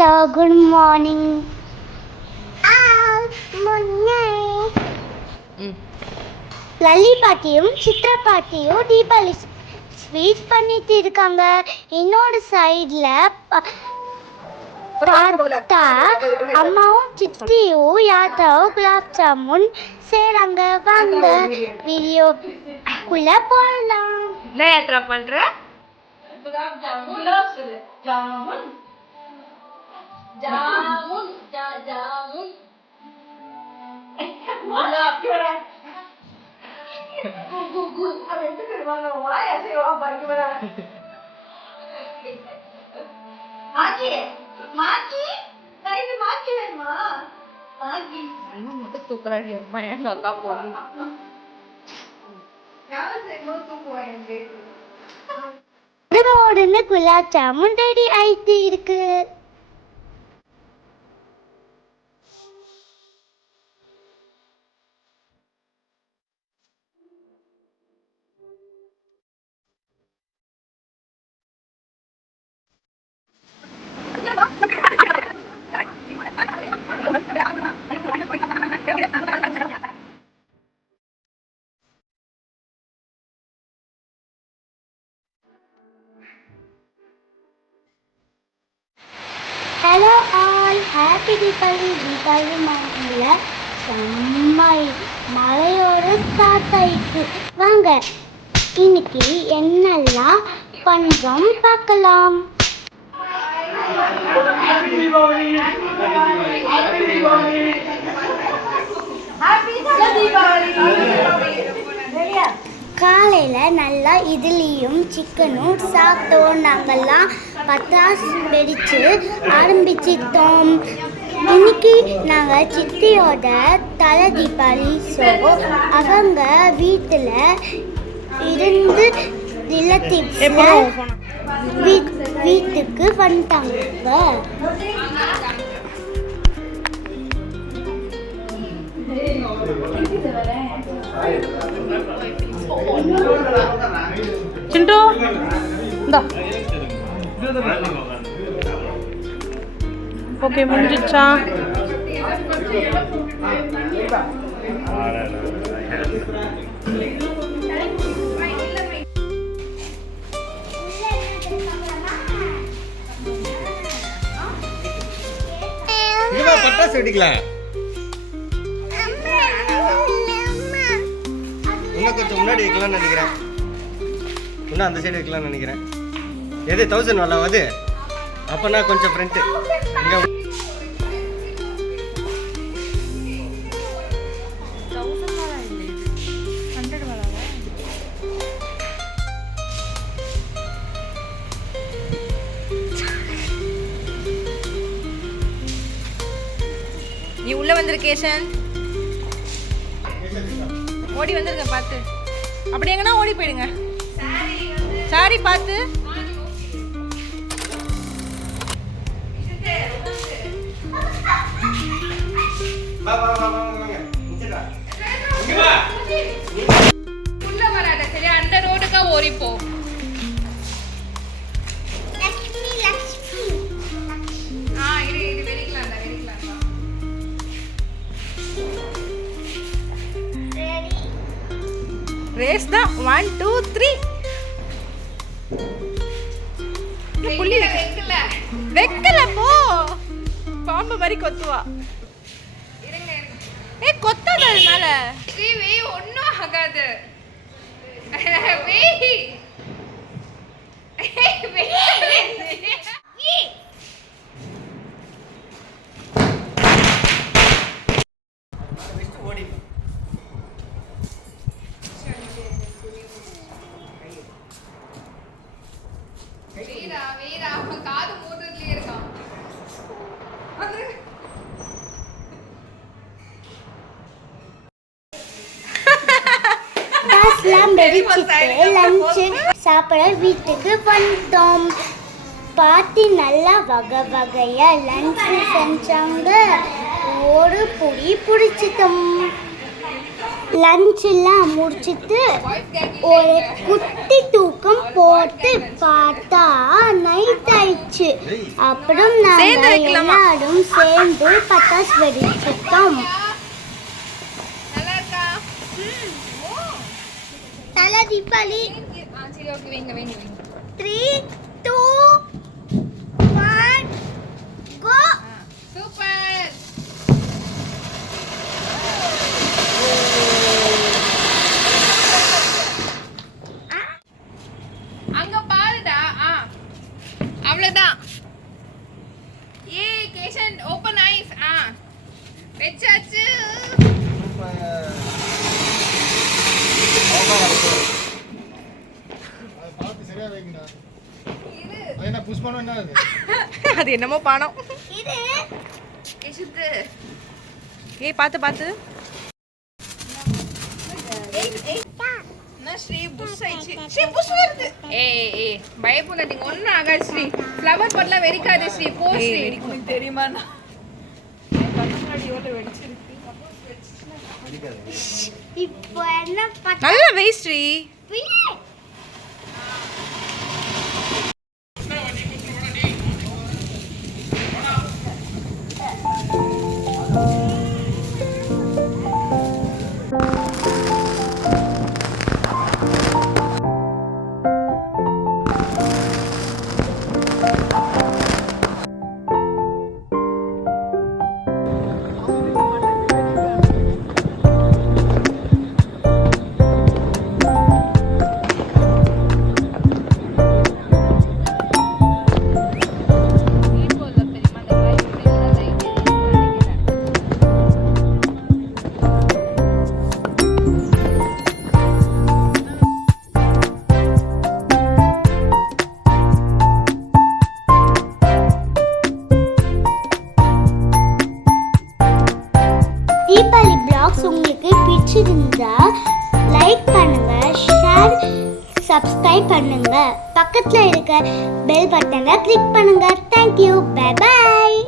Hello, good morning. Morning. Lali பாட்டியும் சித்ரா பாட்டியும் Deepavali sweet பண்ணிட்டு இருக்காங்க. இன்னொரு சைடில் பார்த்தா அம்மாவும் சித்தியும் யாத்தாவும் குலாப் ஜாமுன் செய்கிறாங்க. வாங்க வீடியோக்குள்ள போகலாம். என்ன யாத்ரா பண்ற? குலாப் ஜாமுன் ஜாமுன் ஜாமுன் ஜாமுன் உடனே குலாப் ஜாமுன் ரெடி ஆயிட்டு இருக்கு. Hello all, happy Deepavali. Deepavali மாநில செம்மை மழையோட ஸ்டார்ட் ஆயிடுச்சு. வாங்க இன்னைக்கு என்னெல்லாம் பண்றோம் பார்க்கலாம். காலையில் நல்லா இட்லியும் சிக்கனும் சாப்பிட்டோம். நாங்கள்லாம் பட்டாசு வெடித்து ஆரம்பிச்சிட்டோம். இன்னைக்கு நாங்கள் சித்தியோட தலை தீபாவளி. ஸோ அவங்க வீட்டில் இருந்து ரிலேட்டிவ்ஸ் வீட்டுக்கு வந்துட்டாங்க. சிண்டு இந்தா ஓகே முடிஞ்சிச்சா? பட்டாசு வெடிக்கலாம். இன்னும் கொஞ்சம் முன்னாடி வைக்கலாம்னு நினைக்கிறேன். இன்னும் அந்த சைடு வைக்கலாம்னு நினைக்கிறேன். எது 1000 வரலாம் அது? அப்போனா கொஞ்சம் ஃப்ரண்ட்டு இங்கே நீ உள்ள வந்திருக்கேஷன் ஓடி வந்திருக்க பார்த்து. அப்படி எங்கன்னா ஓடி போயிடுங்க. சாரி பார்த்து. உள்ள வராத சரியா? அந்த ரோடுக்கா ஓடிப்போ. ரேஸ் தான் 1 2 3 புள்ளி வெக்கல போ. பாம்பு மாதிரி கொத்துவா. ஏ கொத்தாத அதனால வே ஒண்ணும் ஆகாது. வே காது மூட்டுலயே இருக்கான். லஞ்சு சாப்பிட வீட்டுக்கு வந்துட்டோம். பாட்டி நல்லா வகை வகையா லஞ்சு செஞ்சாங்க. ஒரு புடி பிடிச்சிட்டோம். லஞ்ச் எல்லாம் முடிச்சிட்டு ஒரு குட்டி தூக்கம் போட்டு பார்த்தா நைட் ஆயிடுச்சு. அப்புறம் நாங்க எல்லாரும் சேர்ந்து பட்டாசு வெடிச்சிட்டோம். தல தீபாவளி 3 2 1 கோ. சூப்பர். அங்க பாருடா. அவ்வளவுதான். ஏ கேஷன் ஓபன் ஐஸ். வெச்சாச்சு. அது என்னமோ பானம். இது கேஷுக்கு. ஏய் பாத்து. ஸ்ரீ புஷ் ஆயிடுச்சு. ஸ்ரீ புஷ் வருது. ஏய் பயப்படாதீங்க, ஒண்ணும் ஆகாது ஸ்ரீ. ஃப்ளவர் பட்லாம் வெடிக்காதே ஸ்ரீ. போ ஸ்ரீ. வெடிக்கும் தெரியுமா? நான் கண்ணாடியோட வெடிச்சிருக்கு. இப்போ என்ன நல்ல வெய் ஸ்ரீ. தீபாவளி பிளாக்ஸ் உங்களுக்கு பிடிச்சிருந்தா லைக் பண்ணுங்க, ஷேர், சப்ஸ்கிரைப் பண்ணுங்க, பக்கத்துல இருக்க பெல் பட்டனை கிளிக் பண்ணுங்க. Thank you, bye by.